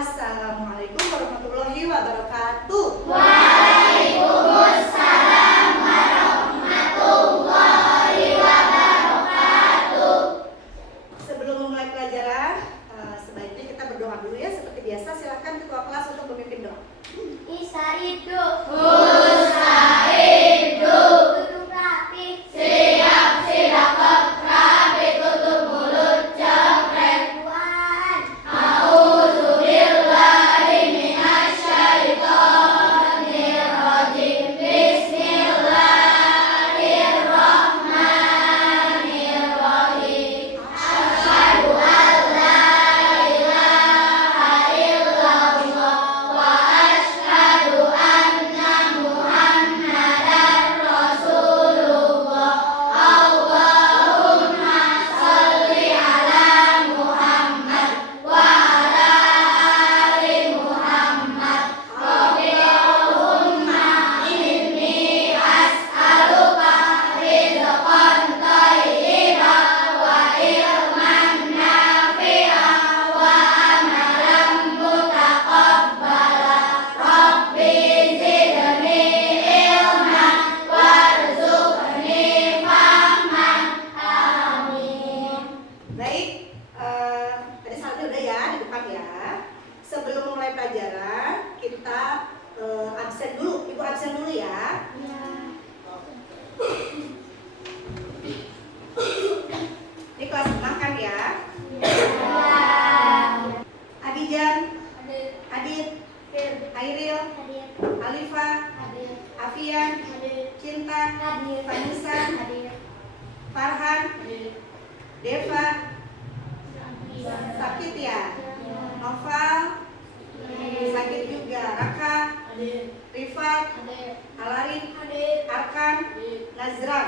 Assalamualaikum warahmatullahi wabarakatuh. Waalaikumsalam warahmatullahi wabarakatuh. Sebelum memulai pelajaran, sebaiknya kita berdoa dulu ya. Seperti biasa, silakan ketua kelas untuk memimpin doa. Isaridu, Musaidu, tutup rapi, siap silakan, rapi tutup mulut, jemret. A'udzubillahi minasyaitonirrajim. Bismillahirrahmanirrahim. Asyhadu an la ilaha illallah wa asyhadu anna Muhammadar Rasulullah. Allahumma shalli ala Muhammad wa ala ali Muhammad. Allahumma inni as'aluka rizqan thayyiban wa ilman nafi'an wa amalan mutaqabbala. Rabbi zidni ilman warzuqni fahman. Amin. Baik, tadi salahnya udah ya di depan ya. Sebelum mulai pelajaran, kita absen dulu. Ibu absen dulu ya. Ini kelas 6 kan ya? Adijan, Adit, Airil, Alifa, Afian, Cinta, Vanessa, Farhan, Deva, sakit ya? Noval, sakit juga. Raka, Rifat, Alarin, Arkan, Nazran,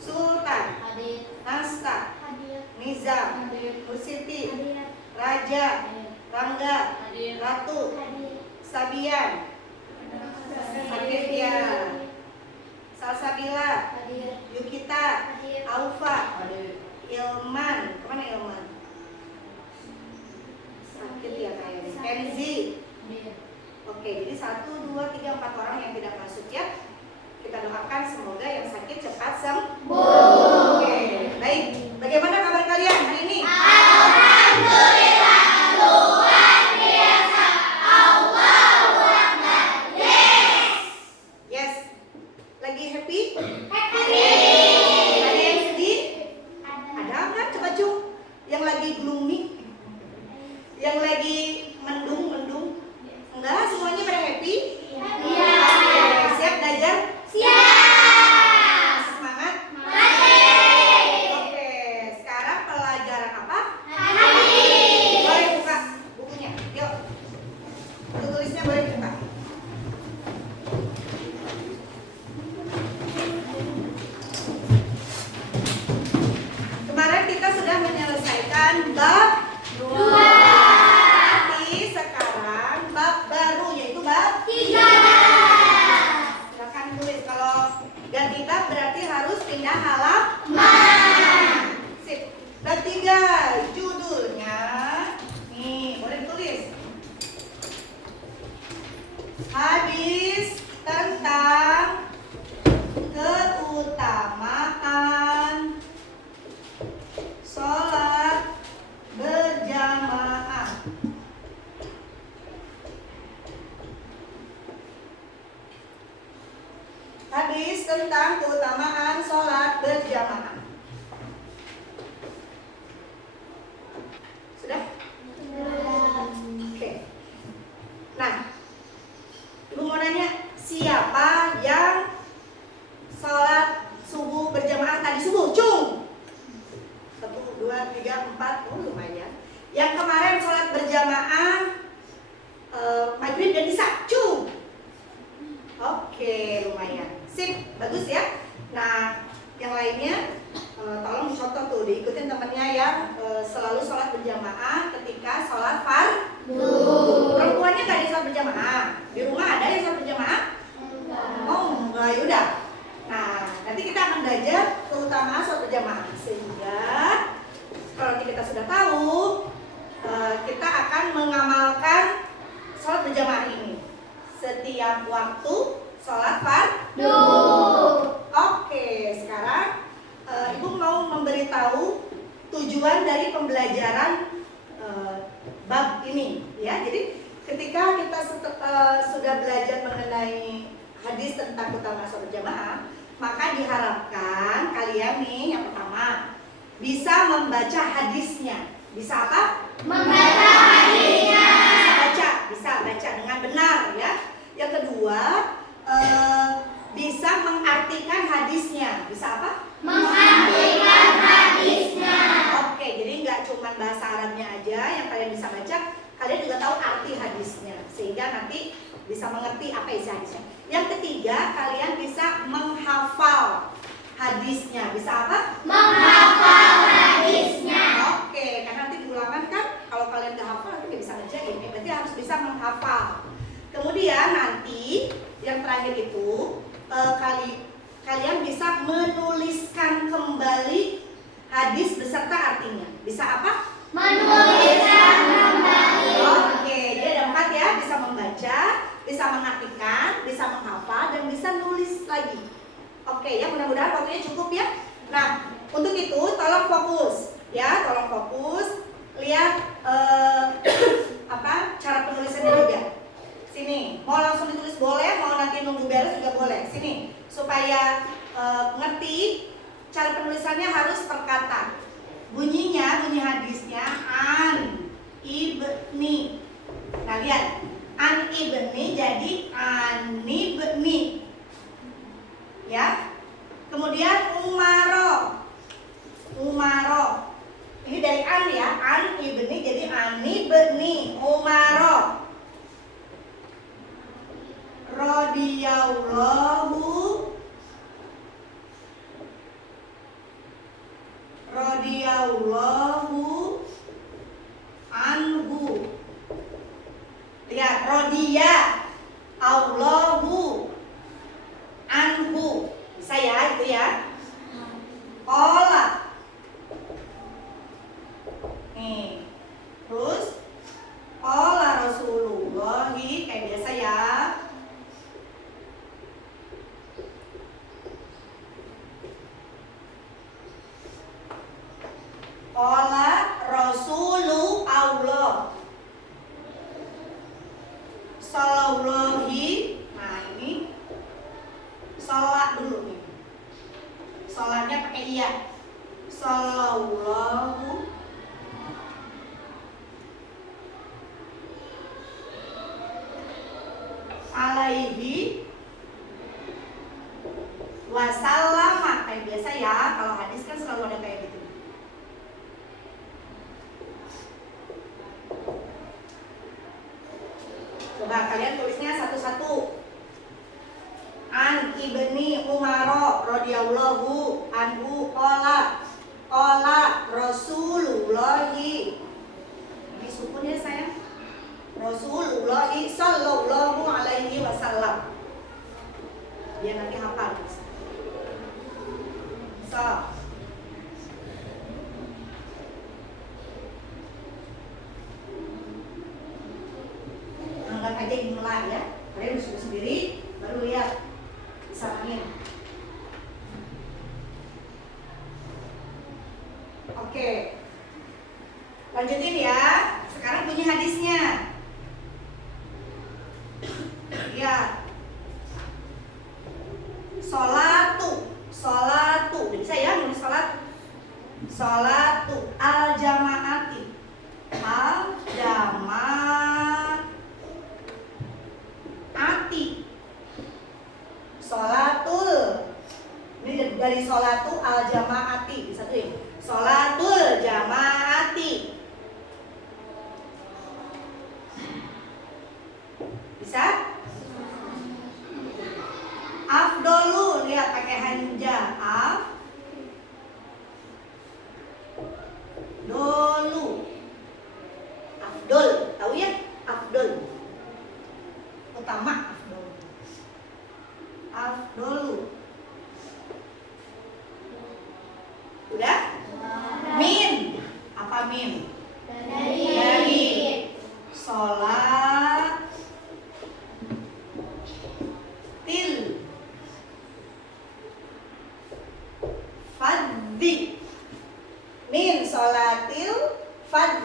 Sultan, Nasta, Nizam, Nusiti, Raja, Rangga, Ratu, Sabian, sakit ya? Salsabila, Yukita, Aufa, Ilman, kemana Ilman? Sakit ya kayaknya. Kenzi. Oke, jadi 1, 2, 3, 4 orang yang tidak masuk ya. Kita doakan semoga yang sakit cepat sembuh. Oke, baik. Bagaimana kabar kalian hari ini? Alhamdulillah, luar biasa. Allahu Akbar. Yes. Lagi happy? Happy. Ada yang sedih? Ada nggak? Coba cung. Yang lagi gloomy? Yang lagi mendung? Enggak, semuanya pada happy? Iya. Oke, siap belajar? Siap. Semangat? Mari. Oke, sekarang pelajaran apa? Hari. Boleh buka bukunya, yuk. Buku tulisnya boleh dibuka. Kemarin kita sudah menyelesaikan bab 2. Tapi sekarang bab baru yaitu bab 3. Silakan tulis. Kalau ganti bab berarti harus pindah halaman. Sip. Bab 3 judulnya nih, boleh ditulis. Hadis tentang keutamaan sholat berjamaah. Hadis tentang keutamaan sholat berjamaah. Sudah? Oke. Nah, Ibu mau nanya, siapa yang sholat subuh berjamaah tadi subuh? Cung. 1, 2, 3, 4. Oh lumayan. Yang kemarin sholat berjamaah maghrib dan isya. Cung. Oke, lumayan. Sip, bagus ya. Nah, yang lainnya tolong dicontoh tuh, diikutin temennya yang selalu sholat berjamaah ketika sholat fardu. Perempuannya nggak ada sholat berjamaah. Di rumah ada yang sholat berjamaah? Oh, enggak, yaudah. Nah, nanti kita akan belajar keutamaan sholat berjamaah. Sehingga kalau kita sudah tahu, kita akan mengamalkan sepanjang waktu sholat fardu. Oke, sekarang Ibu mau memberitahu tujuan dari pembelajaran bab ini, ya. Jadi ketika kita sudah belajar mengenai hadis tentang keutamaan sholat berjamaah, maka diharapkan kalian nih yang pertama bisa membaca hadisnya. Bisa apa? Membaca hadisnya. Bisa baca dengan benar, ya. Yang kedua, bisa mengartikan hadisnya. Bisa apa? Mengartikan hadisnya. Oke, jadi nggak cuma bahasa Arabnya aja yang kalian bisa baca, kalian juga tahu arti hadisnya, sehingga nanti bisa mengerti apa isi hadisnya. Yang ketiga, kalian bisa menghafal hadisnya. Bisa apa? Menghafal hadisnya. Oke, karena nanti diulangan kan, kalau kalian nggak hafal nanti nggak bisa ngerjain. Berarti harus bisa menghafal. Kemudian nanti yang terakhir itu kalian bisa menuliskan kembali hadis beserta artinya. Bisa apa? Menuliskan kembali. Oke, jadi ada 4 ya, bisa membaca, bisa mengartikan, bisa menghafal, dan bisa nulis lagi. Oke ya, mudah-mudahan waktunya cukup ya. Nah, untuk itu tolong fokus ya, tolong fokus. Lihat cara penulisannya juga. Sini, mau langsung ditulis boleh, mau nanti nunggu beres juga boleh. Sini, supaya ngerti cara penulisannya harus per kata. Bunyi hadisnya an ibni. Nah lihat, an ibni jadi anibni, ya. Kemudian umaro. Ini dari an ya, an ibni jadi anibni, umaro. Radiyallahu anhu. Lihat, rodiya Allahu anhu. Bisa ya, itu ya. Qala. Nih. Terus qala Rasulullahi, kayak biasa ya. Qala Rasulu Allah Salallahi. Nah ini salat dulu nih. Salatnya pakai iya. Sallallahu alaihi wasallam. Kayak biasa ya, kalau hadis kan selalu ada kayak gitu. Coba kalian tulisnya satu-satu. An ibni Umaro radhiyallahu anhu qala Rasulullahi. Ini sukun ya sayang. Rasulullahi sallallahu alaihi wasallam. Biar nanti hafal. So. Anggap aja dimulai ya. Kalian disuruh sendiri, baru lihat disamain. Oke. Lanjutin ya. Sekarang bunyi hadisnya. Ya. Solatu. Bisa ya nulis salat. Solatu al jamaati. Al jamaati. Sholatul. Ini dari sholatu al jamaati. Disatuin. Sholatul jamaati. Bisa? Afdolu, lihat pakai hamzah.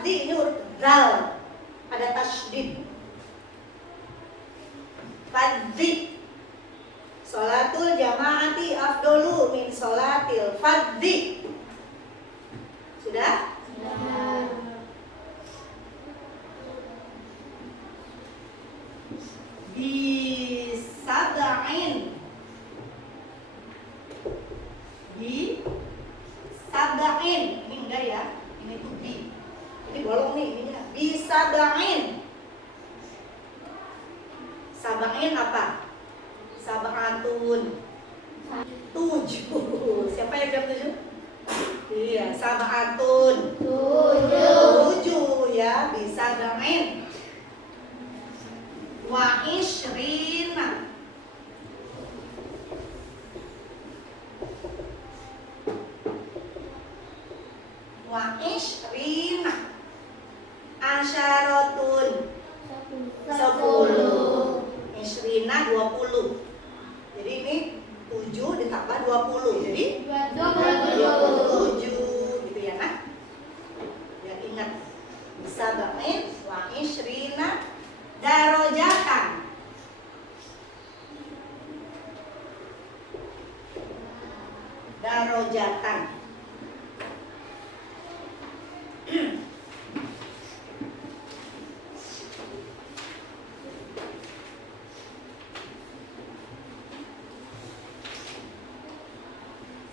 Faddi ini huruf dal, ada tasydid. Faddi. Sholatul jamaati afdolu min sholatil faddi. Sudah? Bisabain. Bisabain. Ini enggak ya? Ini tuh bi. Ini bolong nih ininya. Bisabain. Sabain apa? Sabaatun. 7. Siapa yang jawab 7? Iya, sabaatun. 7 ya, bisa bain. Wa ishrina. Wa ishrina. Asyaratun. 10. Ishrina 20. Jadi ini 7 ditambah 20. Jadi 27 gitu ya nak. Ya ingat. Bisa bain wa ishrina darajatan. Darajatan.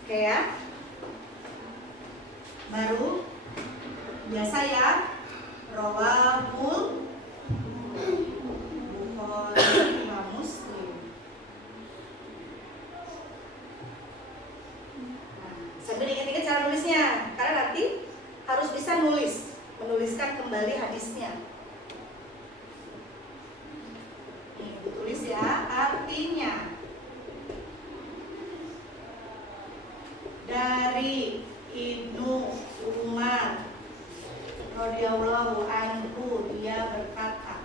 Oke ya. Baru biasa ya. Rawahul Bukhari wa Muslim. Nah, sambil ingat-ingat cara nulisnya, karena nanti harus bisa menuliskan kembali hadisnya. Nih, ditulis ya, artinya dari Ibnu Umar radhiyallahu anhu, dia berkata,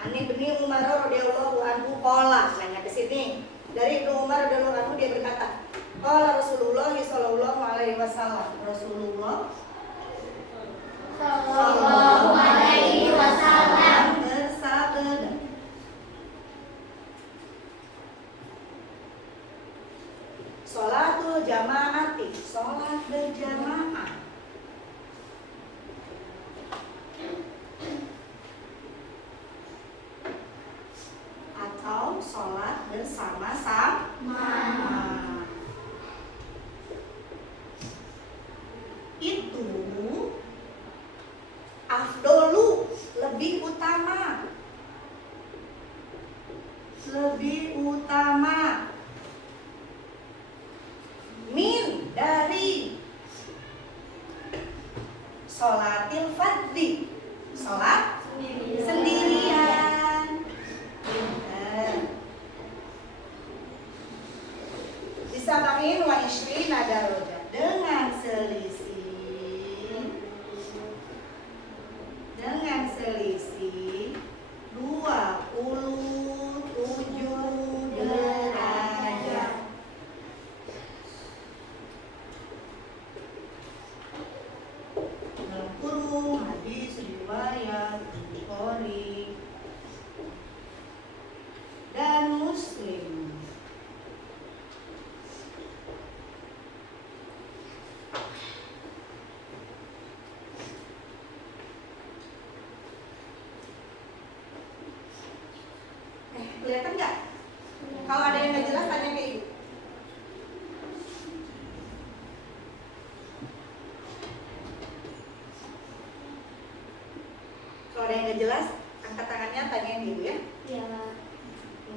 Ani bin Umar radhiyallahu anhu qala, nanya ke sini. Dari Ibnu Umar radhiyallahu anhu dia berkata, qala Rasulullah sallallahu alaihi wasallam. Rasulullah Sallallahu alaihi wasallam bersabda, sholatul jamaati, sholat berjamaah, atau sholat bersama-sama, itu afdolu, lebih utama, min, dari sholatil fadli, sholat sendirian. Disabain wa ishrina darajat, dengan selisih 27 derajat. Al-Qur'an hadis riwayat Bukhari dan Muslim. Kelihatan nggak? Kalau ada yang nggak jelas tanya ke ibu. Kalau ada yang nggak jelas, angkat tangannya, tanyain ibu ya. Ya.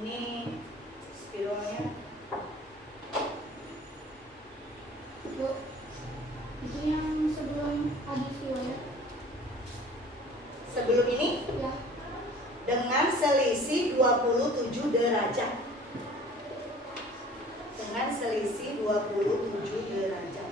Ini spidolnya. Bu, itu yang sebelum hadis riwayat. Sebelum ini Ya. dengan selisih 27 derajat. Dengan selisih 27 derajat.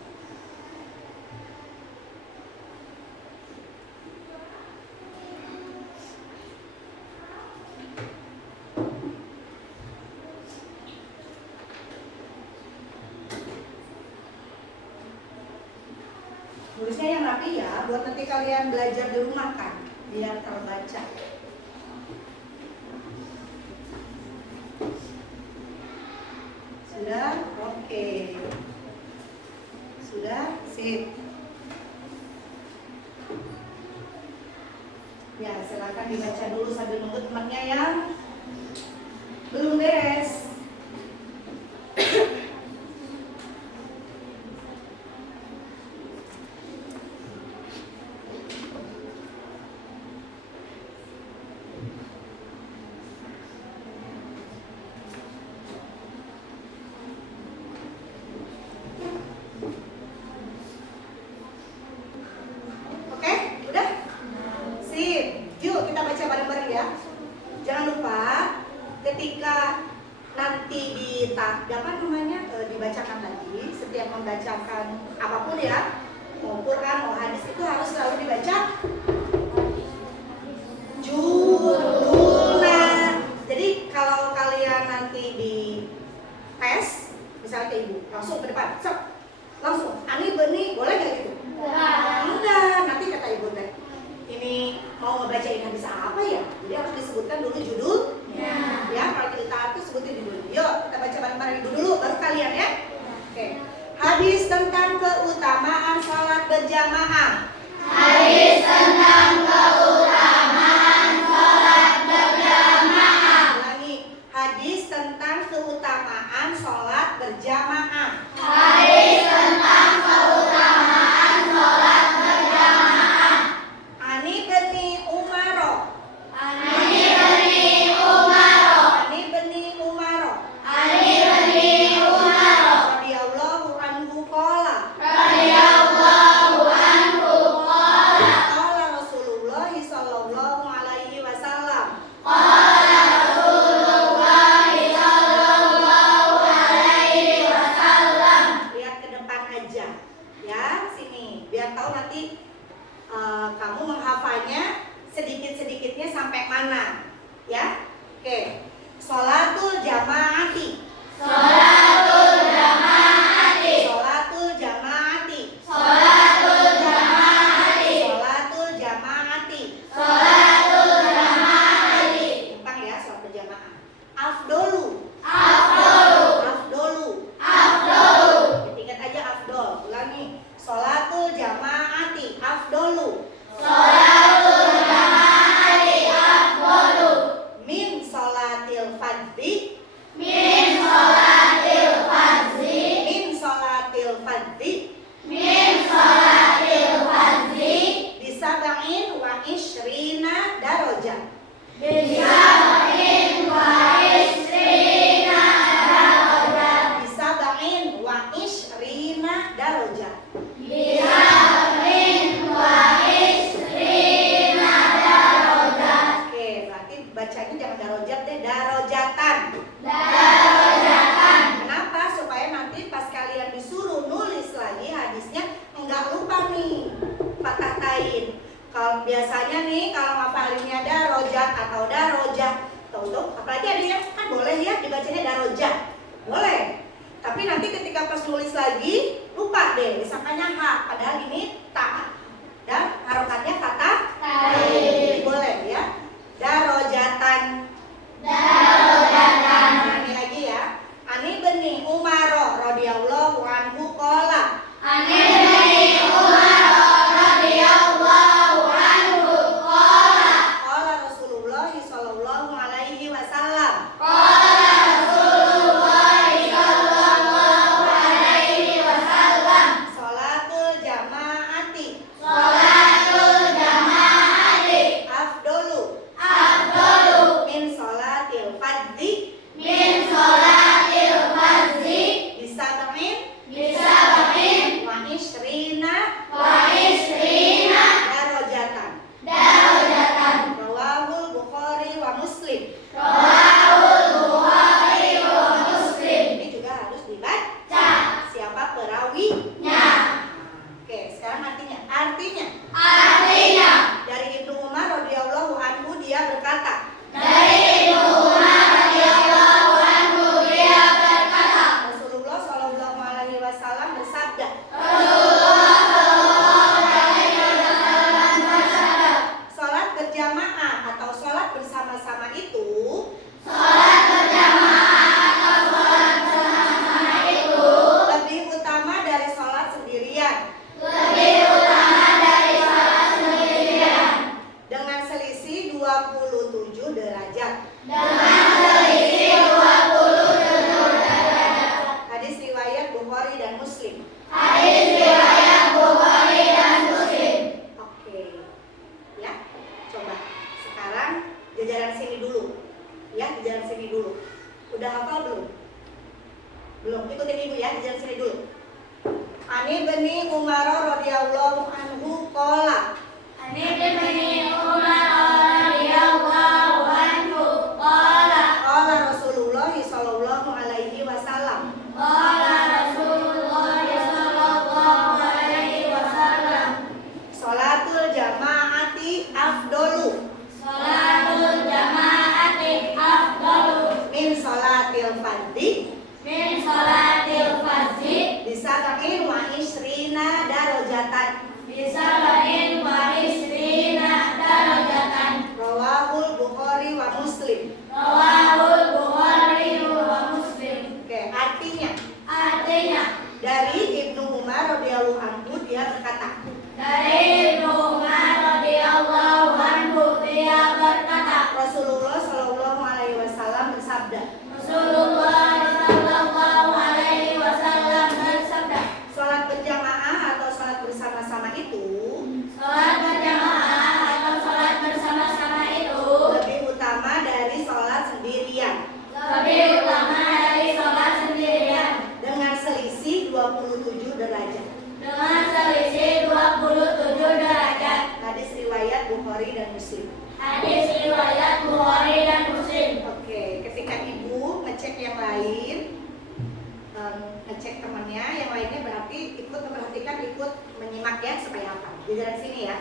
Tulisnya yang rapi ya, buat nanti kalian belajar di rumah kan, biar terbaca. Sudah? Oke. Sudah? Sip. Ya, silakan dibaca dulu sambil nunggu temannya yang belum beres. Oke, udah? Sip. Yuk kita baca bareng-bareng ya. Jangan lupa ketika nanti dibacakan lagi, setiap membacakan apapun ya, mau Quran, mau hadis, itu harus selalu dibaca judulnya. Jadi kalau kalian nanti di tes, misalnya ke ibu, langsung ke depan, langsung, Ani Beni, boleh gak gitu? Enggak, nanti kata ibu teh, ini mau ngebacain hadis apa ya? Jadi harus disebutkan dulu judulnya. Ya, kalau kita tuh sebutin judul. Yuk, kita baca bareng-bareng ibu dulu, baru kalian ya. Oke. Hadis tentang keutamaan salat berjamaah. Hadis tentang keutamaan sholat berjamaah. Ulangi, hadis tentang keutamaan sholat berjamaah. Hadis tentang keutamaan sholat berjamaah. Ani beni Umaro. Ani bani Umaro. Ani beni Umaro. Ani bani Umaro. Radhiyallahu anhu qala. Radhiyallahu anhu qala. Qala Rasulullah sallallahu alaihi wasallam. Qala Rasulullah sallallahu alaihi wasallam. Lihat ke depan aja ya, sini biar tahu nanti kamu menghafalnya sedikit-sedikitnya sampai mana ya. Oke, sholatul jamaati. Sholatul jamaati. Sholatul jamaati. Sholatul jamaati. Sholatul jamaati. Sholatul jamaati. Gampang ya, sholat berjamaah. Afdolu. Afdalu. Afdolu. Afdalu. Ingat aja afdol. Ulangi, sholatul jamaati afdolu Sholatul jamaati afdalu. min sholatil fardhi. Min sholatil fardhi. Min sholatil fardhi Min sholatil fardhi. bisab'in wa ishrina darajah. Bisab'in wa ishrina darajat. Bisab'in wa ishrina darajah. Bisab'in wa ishrina darajat. Oke, berarti bacanya jangan darajat deh, darajatan. Darajatan. Kenapa? Supaya nanti pas kalian disuruh nulis lagi hadisnya enggak lupa nih fathah tain. Kalau biasanya nih kalau ngapalinnya darajat atau darajah, tuh apalagi adanya kan boleh ya dibacanya darajat. Boleh. Tapi nanti ketika pas nulis lagi lupa deh disangkanya ha, padahal ini ta. Dan harokatnya fathah tain. Jadi boleh ya. Darajatan. Darajatan. Nah, ini lagi ya. Ani beni Umaro radhiyallahu anhu qala. Ani bani Umar radhiyallahu anhu qala. Qala Rasulullah sallallahu alaihi wasallam. Qala Rasulullah sallallahu alaihi wasallam. Sholatul jamaati Sholatul jamaati afdolu afdalu min sholatil fardhi min sholatil fardhi bisab'in bisab'in wa ishrina wa ishrina darajatan. darajatan. Rawahul Bukhari wa Muslim. Rawahul Bukhari wa Muslim. Ini juga harus dibaca. Ca. Siapa perawinya? Nya. Oke, sekarang artinya. Artinya Artinya dari Ibnu Umar radhiyallahu anhu dia berkata, dari Ibnu Umar radhiyallahu anhu dia berkata, Rasulullah sallallahu alaihi wasallam bersabda, Rasulullah sallallahu Bisab'in wa ishrina darajatan. Rawahul Bukhari wa Muslim. Rawahul Bukhari wa Muslim. Oke, artinya Artinya, dari Ibnu Umar radhiyallahu anhu dia berkata, dari Ibnu Umar radhiyallahu anhu dia berkata, Rasulullah Shallallahu alaihi wasallam bersabda, Rasulullah sallallahu alaihi wasallam bersabda, salat berjamaah atau salat bersama-sama itu salat berjamaah atau salat bersama-sama itu lebih utama dari salat sendirian lebih utama dari salat sendirian dengan selisih 27 derajat. dengan selisih 27 derajat. Hadis riwayat Bukhari dan Muslim. Hadis riwayat Bukhari dan Muslim. Oke, ketika ibu ngecek yang lain, ngecek temannya, yang lainnya berarti ikut memperhatikan, ikut menyimak ya supaya apa. Di dalam sini ya.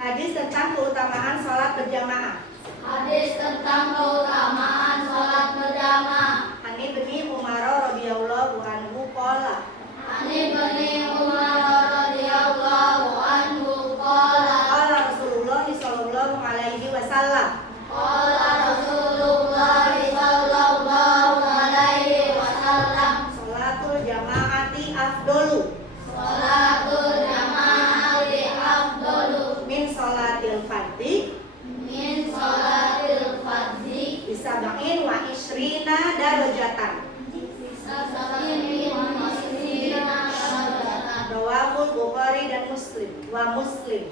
Hadis tentang keutamaan sholat berjamaah. Hadis tentang keutamaan salat berjamaah. Ani bin Umar radhiyallahu anhu qala. Ani bin Umar radhiyallahu anhu qala Qala Rasulullah sallallahu alaihi wasallam. qala Rasulullah sallallahu alaihi wasallam Sholatul jamaati afdolu salatul jamaati afdalu min sholatil fardhi min salatil fardhi bisab'in wa ishrina darajatan. sab'in wa ishrina darajatan. Rawahul Bukhari dan Muslim wa Muslim.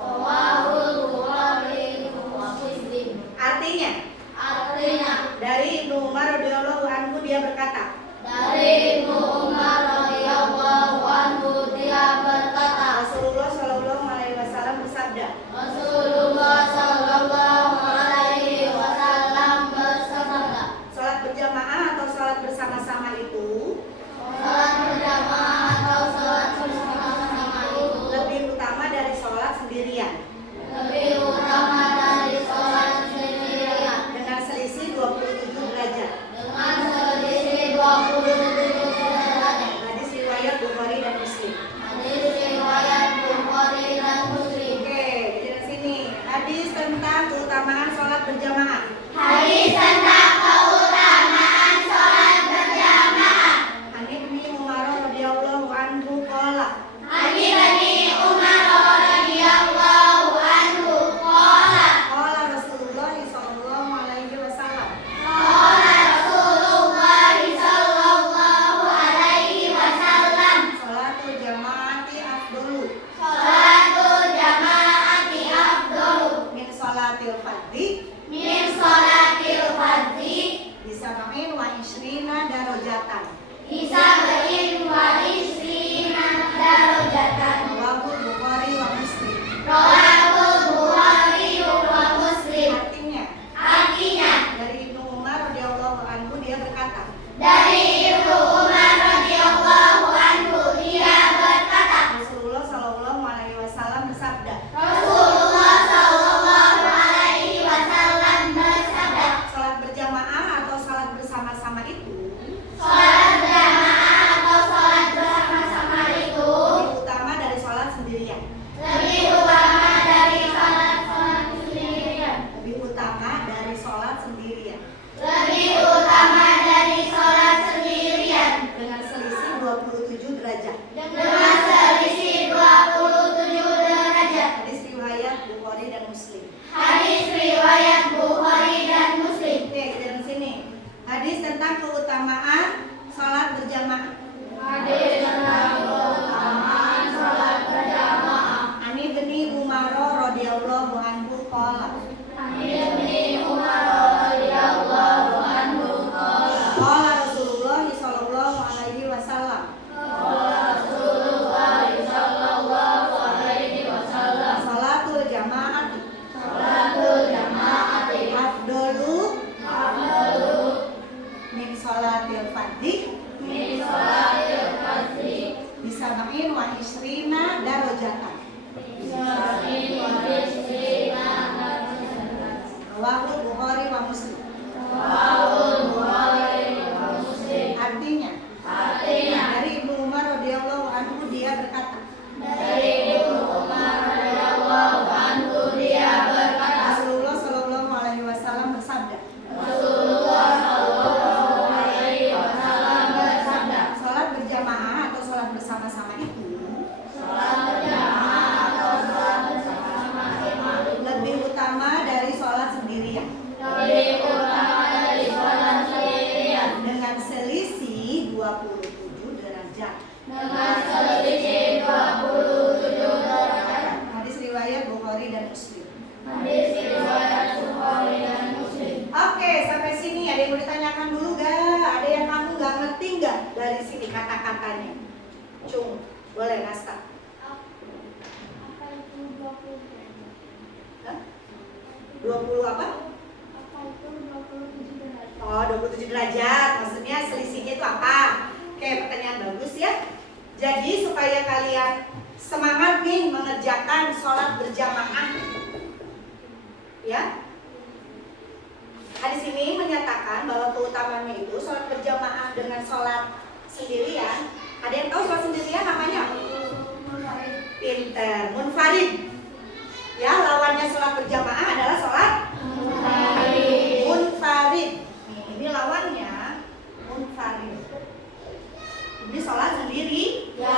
Rawahul Bukhari wa Muslim. Artinya Artinya, dari Ibnu Umar radhiyallahu anhu dia berkata, dari Ibnu Umar radhiyallahu anhu dia berkata, Rasulullah Shallallahu alaihi wasallam bersabda, Rasulullah sallallahu alaihi wasallam bersabda, salat berjamaah atau salat bersama-sama itu salat berjamaah atau salat bersama-sama itu lebih utama dari salat sendirian lebih utama dari salat sendirian dengan selisih 27 derajat. dengan selisih 27 derajat. Hadis riwayat Bukhari dan Muslim. Hadis riwayat Bukhari dan Muslim. Oke, di sini hadis tentang keutamaan salat berjamaah. Hadis tentang keutamaan salat berjamaah. Ani bin Umar radhiyallahu anhu qala. Ani bin Umar radhiyallahu anhu qala Qala Rasulullah sallallahu alaihi wasallam. qala Rasulullah sallallahu alaihi wasallam Sholatul jamaati afdolu salatul jamaati afdalu min sholatil fardhi min salatil fardhi bisab'in wa ishrina darajatan. bisab'in wa ishrina darajatan. Rawahul Bukhari wa Muslim. Rawahul Bukhari wa Muslim. Artinya Artinya, dari Ibnu Umar radhiyallahu anhu dia berkata, dari Ibnu Umar radhiyallahu anhu dia berkata, Rasulullah sallallahu alaihi wasallam bersabda, Rasulullah sallallahu alaihi wasallam bersabda, salat berjamaah atau salat bersama-sama itu salat jamaah atau salat bersama-sama itu lebih utama dari salat sendirian. lebih utama dari salat sendirian. Lebih utama dari salat sendirian Lebih utama dari salat sendirian dengan selisih 27 derajat. dengan selisih 27 derajat. Hadis riwayat Bukhari dan Muslim. Hadis riwayat Bukhari dan Muslim. Oke, dari sini hadis tentang keutamaan salat berjamaah. Hadis tentang keutamaan salat berjamaah. Ani bin Umar radhiyallahu anhu qala. Ani bin Umar radhiyallahu anhu qala Qala Rasulullah sallallahu alaihi wasallam. qala Rasulullah sallallahu alaihi wasallam Salatul jamaati salatul jamaati afdalu afdalu min salatil fardhi min salatil fardhi bisab'in wa ishrina darajatan. bisab'in wa ishrina darajatan. Rawahul Bukhari wa Muslim. Rawahul Bukhari wa Muslim. Artinya Artinya, dari Ibnu Umar radhiyallahu anhu dia berkata, dari semangat nih mengerjakan sholat berjamaah. Ya. Hadis ini menyatakan bahwa keutamaannya itu sholat berjamaah dengan sholat sendirian. Ada yang tahu sholat sendirian namanya? Pinter, munfarid. Ya, lawannya sholat berjamaah adalah sholat munfarid. Ini lawannya munfarid. Ini sholat sendiri. Ya.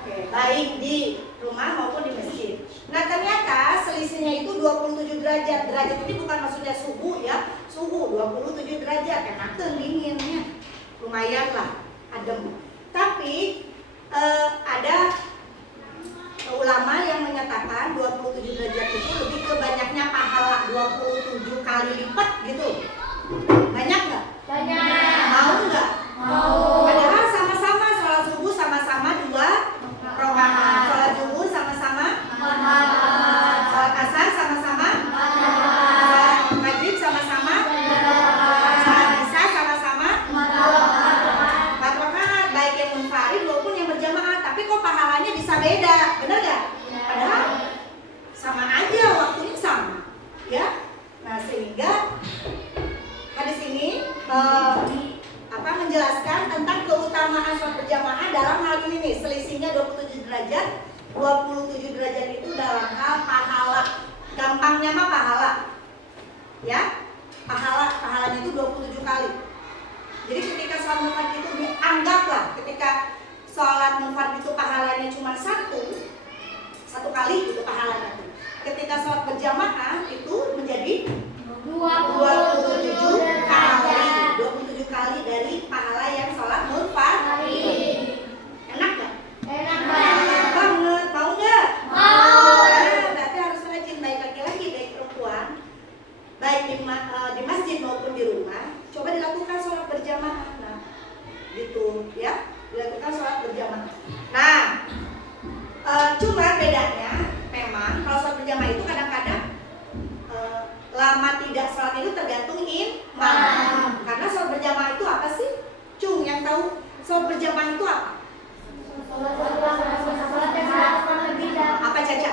Oke, baik di rumah maupun di masjid. Nah, ternyata selisihnya itu 27 derajat. Derajat ini bukan maksudnya suhu ya. Suhu 27 derajat, enakeun dinginnya. Lumayan lah, adem. Tapi ada ulama yang menyatakan 27 derajat itu lebih ke banyaknya pahala, 27 kali lipat gitu. Banyak nggak? Banyak. Mau nggak? Mau. Padahal sama-sama sholat subuh sama-sama 2 rakaat, sholat zuhur sama-sama 4, sholat asar sama-sama 4, sholat maghrib sama-sama 4, sholat isya sama-sama 4 rakaat, baik yang munfarid maupun yang berjamaah. Tapi kok pahalanya bisa beda, benar nggak? Padahal sama aja, waktunya sama, ya. Nah, sehingga hadis ini menjelaskan tentang keutamaan sholat berjamaah dalam hal ini nih, selisihnya 27 derajat. 27 derajat itu dalam hal pahala. Gampangnya mah pahala. Ya, pahalanya itu 27 kali. Jadi ketika sholat munfarid itu dianggaplah, ketika sholat munfarid itu pahalanya cuma satu kali itu pahalanya. Ketika sholat berjamaah itu menjadi 27 kali dari pahala yang sholat munfarid. Enak gak? Enak banget. Mau nggak? Mau. Berarti harus rajin, baik laki-laki baik perempuan, baik di masjid maupun di rumah. Coba dilakukan sholat berjamaah. Nah, gitu ya, dilakukan sholat berjamaah. Nah, cuma bedanya memang kalau sholat berjamaah itu kadang-kadang lama tidak sholat itu tergantung imam. Karena sholat berjamaah itu apa sih? Cung yang tahu sholat berjamaah itu apa? Apa Caca?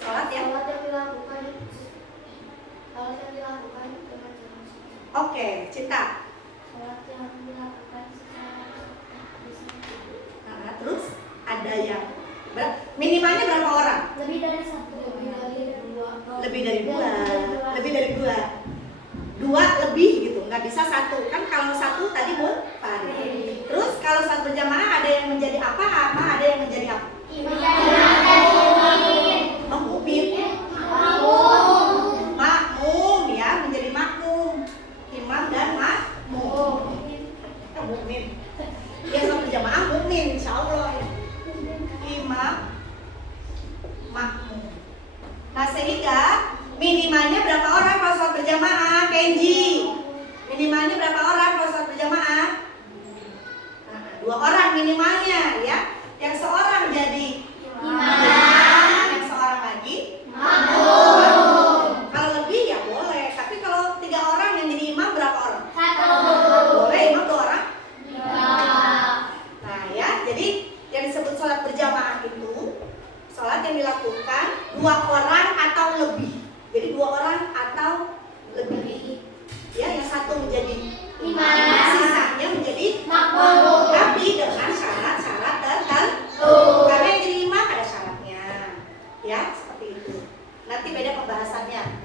Sholat yang Oke, Cinta. Nah, terus ada yang minimalnya berapa orang? Lebih dari satu. Lebih dari dua. Dua lebih gitu, nggak bisa satu. Kan kalau satu tadi munfarid. Terus kalau sholat berjamaah ada yang menjadi apa? Ada yang menjadi apa? Mukmin. Makmum ya, menjadi makmum. Imam dan makmum. Mukmin. Ya, sholat berjamaah mukmin, insyaallah ya. Imam, makmum. Nah, sehingga minimalnya berapa orang kalau sholat berjamaah? Kenji, minimalnya berapa orang kalau sholat berjamaah? 2 orang minimalnya ya. Yang seorang jadi imam, yang seorang lagi makmum. Kalau lebih ya boleh, tapi kalau 3 orang yang jadi imam berapa orang? 1. Boleh imam 2 orang? Nah ya, jadi yang disebut sholat berjamaah itu sholat yang dilakukan 2 orang atau lebih. Jadi 2 orang atau lebih. Ya, yang satu menjadi imam, sisanya menjadi makmum. Tapi dengan syarat-syarat tertentu. Karena yang jadi imam ada syaratnya. Ya, seperti itu. Nanti beda pembahasannya.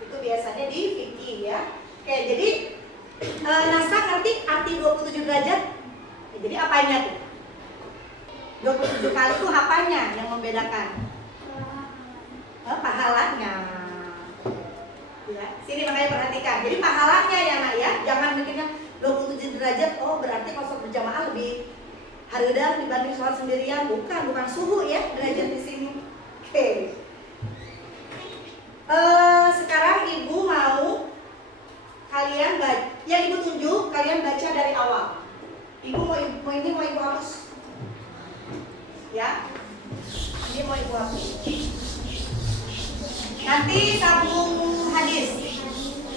Itu biasanya di fikih ya. Oke, jadi Nasa ngerti arti 27 derajat? Ya, jadi apanya tuh? 27 kali itu apanya yang membedakan? Pahalanya. Ya, sini makanya perhatikan. Jadi pahalanya ya nak ya, jangan mikirnya 27 derajat. Oh berarti kalau sholat berjamaah lebih hareudeung dibanding sholat sendirian. Bukan suhu ya derajat di sini. Oke. Sekarang ibu mau kalian baca, yang ibu tunjuk kalian baca dari awal. Ibu mau ibu hapus. Ya, ini mau ibu hapus. Nanti sambung hadis,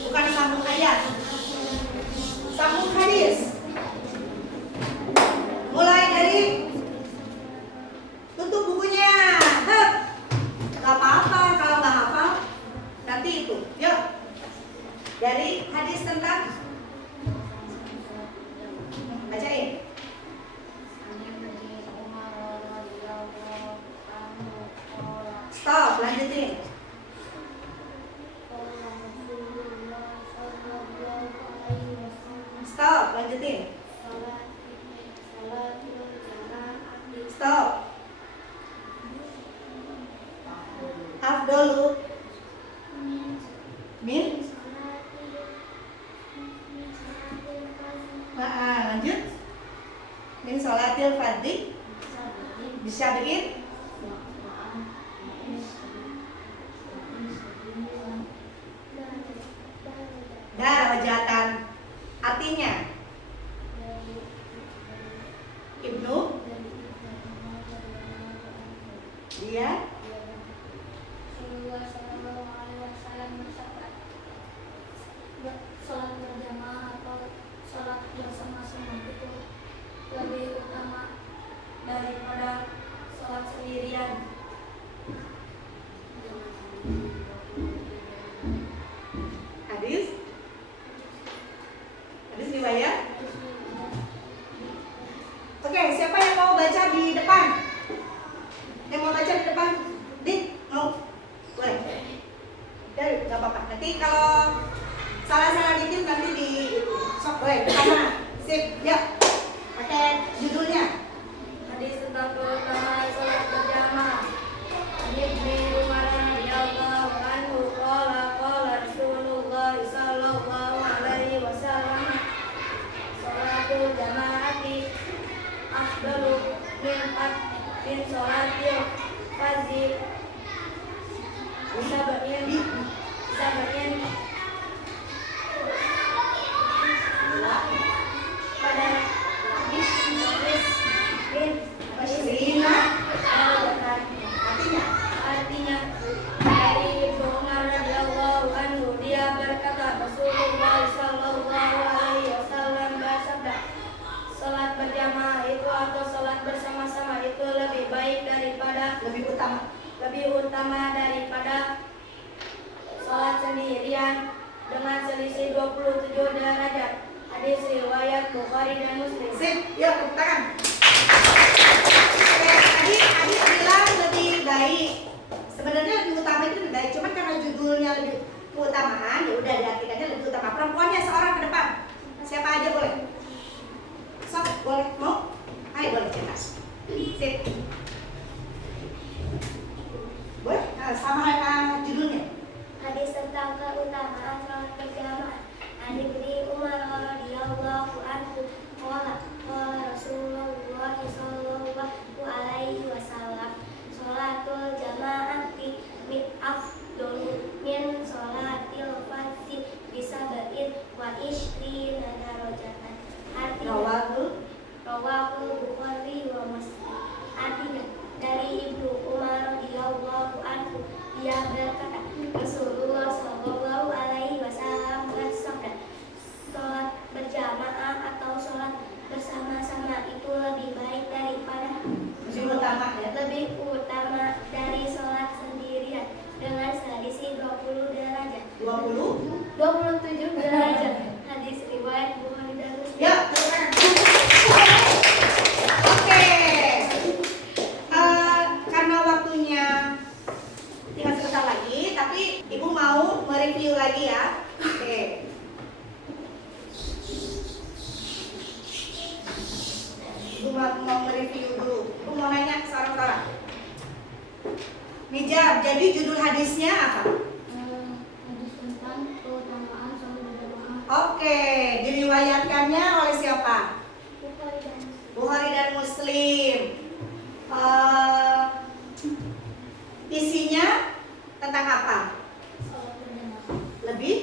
bukan sambung ayat. Sambung hadis. Mulai dari tutup bukunya. Stop, lanjutin. Stop, lanjutin. Stop. Afdolu min. Lanjut. Min sholatil fardhi bisa bikin darajatan. Artinya Ibnu dia sholat berjamaah atau sholat bersama-sama itu lebih utama daripada sholat sendirian. hadis riwayat. Oke, siapa yang mau baca di depan? Yang mau baca di depan? Dik, mau? Boleh? Dari, gak apa-apa. Nanti kalau salah-salah dikit nanti di sok, boleh? Sama, sip, yuk. Pakai judulnya. Hadis tentang keutamaan sholat berjamaah. Ibnu Umar radhiyallahu anhu qala Rasulullah sallallahu alaihi wasallam sholatul jamaati afdalu min sholatil fardhi sab'in pada hadis bin Muslimah. artinya dari Ibnu Umar radhiyallahu anhu dia berkata Rasulullah sallallahu alaihi wasallam bersabda, salat berjamaah itu atau salat bersama-sama itu lebih baik daripada lebih utama daripada salat sendirian dengan selisih 27 derajat. Hadis riwayat Bukhari dan Muslim. Sip, yuk tepuk tangan. Oke, tadi bilang lebih baik. Sebenarnya lebih utama itu lebih baik, cuman karena judulnya lebih keutamaan, ya udah diartikannya lebih utama. Perempuannya seorang ke depan. Siapa aja boleh? Sok, boleh? Mau? Ayo boleh cerita. Sip. Boleh? Sama judulnya. Hadis tentang keutamaan salat berjamaah. An Ibnu Umar radhiyallahu anhu qala Rasulullah sallallahu alaihi wasallam sholatul jamaati afdalu min sholatil fardhi bisab'in wa ishrina darajatan. Artinya Rawahul Bukhari wa Muslim. Artinya dari Ibnu Umar radhiyallahu anhu dia berkata Rasulullah sallallahu alaihi wasallam bersabda, sholat berjamaah atau sholat bersama-sama itu lebih baik daripada lebih utama dari sholat sendirian dengan selisih 20 derajat. 27 derajat. Hadis riwayat Bukhari dan Muslim. Ya, oke. Karena waktunya tinggal sebentar lagi, tapi Ibu mau mereview lagi ya. Oke. Ibu mau mereview dulu. Ibu mau nanya ke seorang-seorang. Mijab, jadi judul hadisnya apa? Hadis tentang keutamaan sholat berjamaah. Oke, diriwayatkannya oleh siapa? Bukhari dan Muslim. Isinya tentang apa? Sholat berjamaah Lebih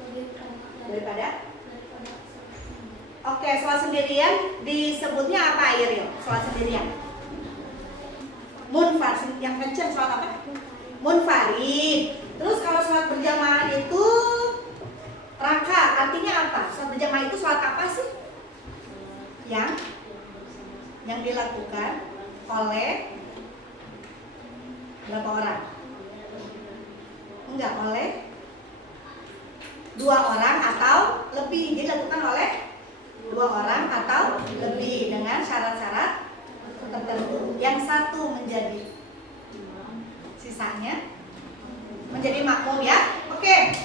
lebih utama daripada? daripada sholat sendirian. Oke, sholat sendirian disebutnya apa, Iril? Sholat sendirian. Munfarid, yang kencang sholat apa? Munfarid. Terus kalau sholat berjamaah itu raka, artinya apa? Sholat berjamaah itu sholat apa sih? Yang dilakukan oleh berapa orang? Enggak, oleh 2 orang atau lebih. Dilakukan oleh 2 orang atau lebih dengan syarat-syarat tertentu. Yang satu menjadi si sisanya menjadi makmum ya. Oke.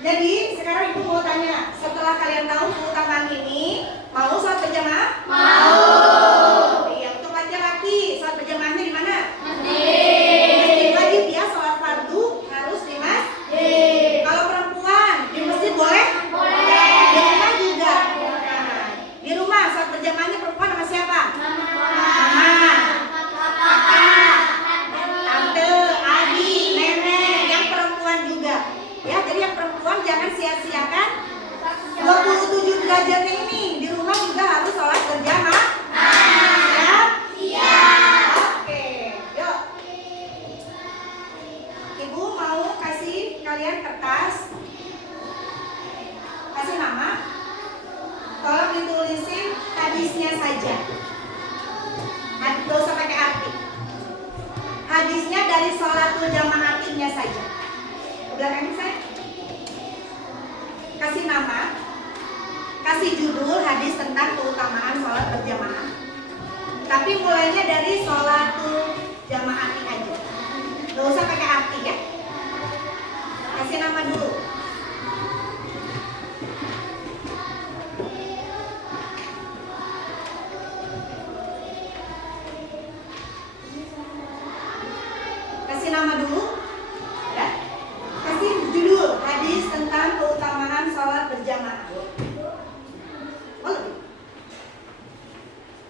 Jadi sekarang Ibu mau tanya, setelah kalian tahu keutamaan ini, mau sholat berjamaah? Mau. Iya, untuk laki-laki sholat berjamaahnya di mana? Masjid wajib ya, sholat fardu harus di masjid. Kalau perempuan di masjid boleh? Boleh. Di rumah juga. Nah, di rumah sholat berjamaahnya perempuan sama siapa? Mama, kakak, tante, adik, nenek, yang perempuan juga. Ya, jadi yang perempuan jangan sia-siakan 27 derajatnya ini. Di rumah juga harus sholat berjamaah. Siap? Siap. Oke, yuk. Ibu mau kasih kalian kertas, kasih nama. Tolong ditulisin hadisnya saja. Gak usah pakai arti. Hadisnya dari sholatul jamaatimnya saja. Belakangnya saya kasih nama, kasih judul hadis tentang keutamaan sholat berjamaah. Tapi mulainya dari sholatul jamaati aja. Gak usah pakai arti ya. Kasih nama dulu. Kasih nama dulu. Ya. Kasih judul hadis tentang keutamaan sholat berjamaah. Boleh.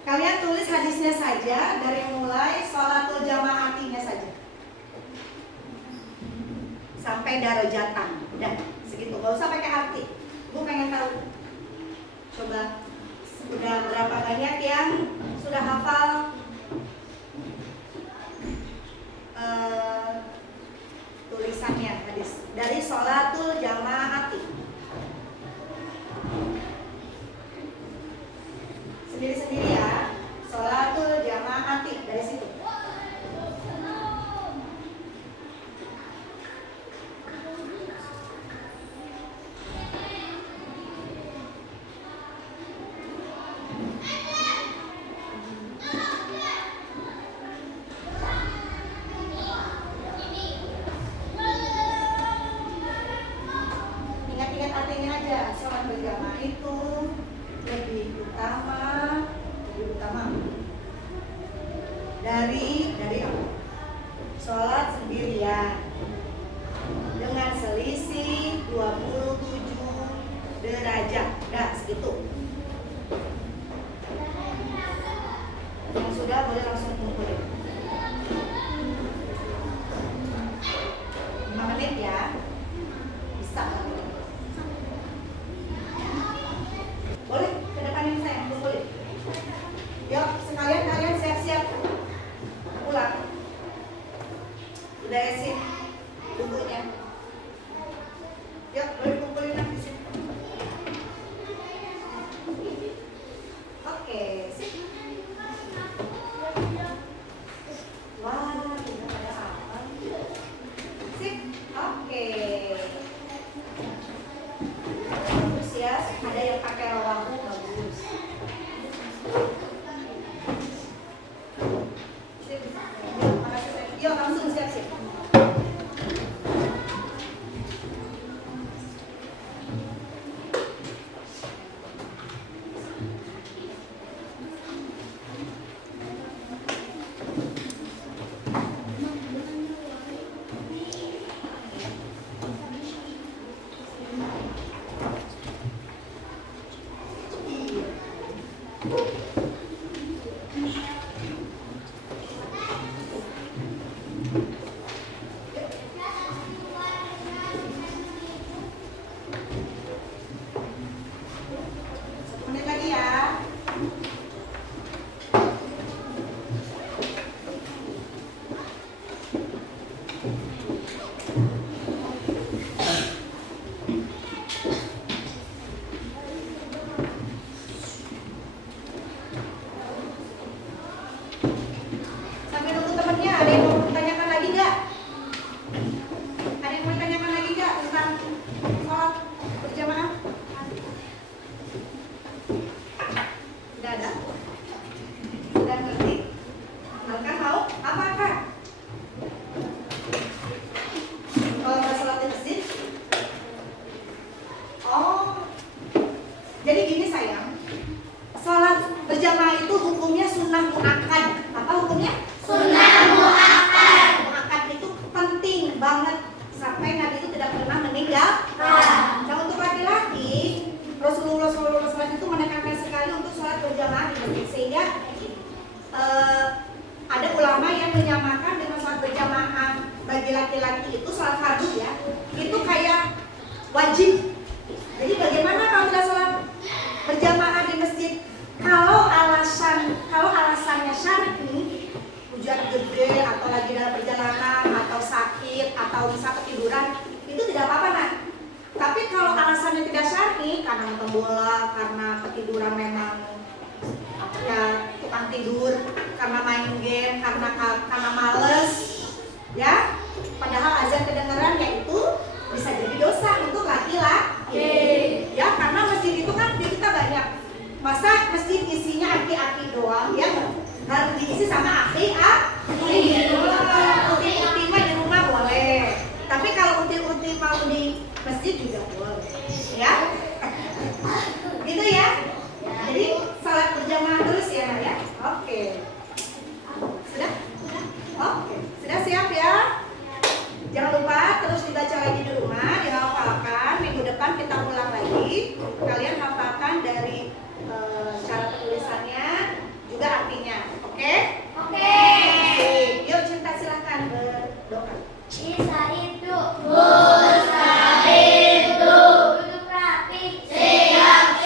Kalian tulis hadisnya saja dari mulai sholatul jamaatinya saja sampai darajatan. Udah segitu. Gak usah pakai arti. Gue pengen tahu. Coba sudah berapa banyak yang sudah hafal tulisannya hadis dari sholatul jamaati. Sendiri-sendiri ya. Sholatul jamaati dari situ. Ingat-ingat artinya aja. Sholat berjamaah itu lebih utama dari apa? Sholat sendirian dengan selisih 27 derajat. Nah, segitu. Yang sudah boleh langsung kumpulin. 5 menit ya. Bisa. Boleh ke depanin saya kumpulin. Yuk, sekalian kalian siap-siap pulang. Udah ya sih bukunya. Yuk, boleh kumpulin di sini. Oke, sip. Wah, kita pada apa? Sip, oke. Bagus ya, ada yang pakai rawahu bagus. Sip, makasih. Yuk, langsung siap-siap. bagi laki-laki itu sholat fardu ya, itu kayak wajib. Jadi bagaimana kalau tidak sholat berjamaah di masjid? Kalau alasannya syar'i, hujan gede atau lagi dalam perjalanan atau sakit atau bisa ketiduran, itu tidak apa-apa nak. Tapi kalau alasannya tidak syar'i, karena nonton bola, karena ketiduran memang ya tukang tidur, karena main game, karena males, ya. Padahal azan kedengaran yaitu bisa jadi dosa untuk laki-laki. Ya, karena masjid itu kan di kita banyak. Masa masjid isinya aki-aki doang, ya harus diisi sama aki-aki. Uti-uti mah di rumah boleh. Tapi kalau uti-uti mau di masjid juga boleh. Ya. Gitu ya. Jadi salat berjamaah terus ya, Nak ya. Oke. Sudah? Oke. Sudah siap ya? Jangan lupa terus dibaca lagi di rumah, dihafalkan. Minggu depan kita ulang lagi. Kalian hafalkan dari cara penulisannya juga artinya. Oke? Oke. Yuk Cinta silahkan berdoa. Isa itu mustahil duduk rapi, siap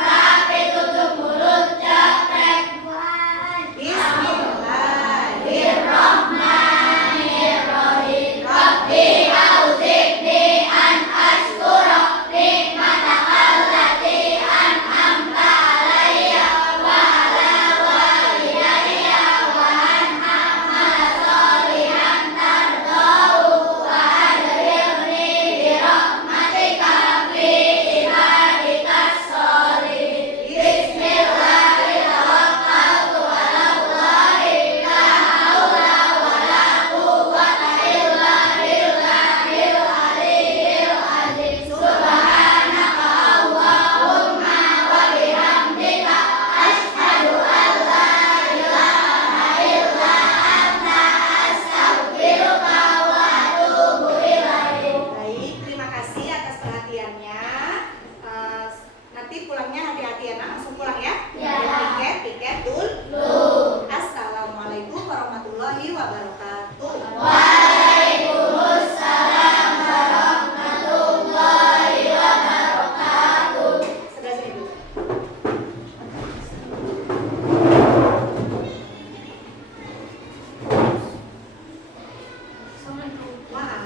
rapi, tutup mulut, cekrek buaan. Bismillahirrahmanirrahim. Rabbi auziqni an ashkura nikmatakal lati an'amta alayya wa ala walidayya wa an a'mala sholihan tardahu wa adkhilni bi rahmatika fi ibadikas sholihin. Bismillahirrahmanirrahim. Tawakkaltu 'ala Allahi la haula wa la quwwata illa billahil aliyyil azim. Subhanaka Allahumma wa bihamdika asyhadu an la ilaha illa anta astaghfiruka wa atubu ilaik. Baik, terima kasih atas perhatiannya. Nanti pulangnya hati-hati ya, Nak. Langsung pulang ya. Ya. Dan tiket dulu. Assalamualaikum warahmatullahi wabarakatuh. Waalaikumsalam warahmatullahi wabarakatuh. Sebelah sini dulu. Assalamualaikum. Wah,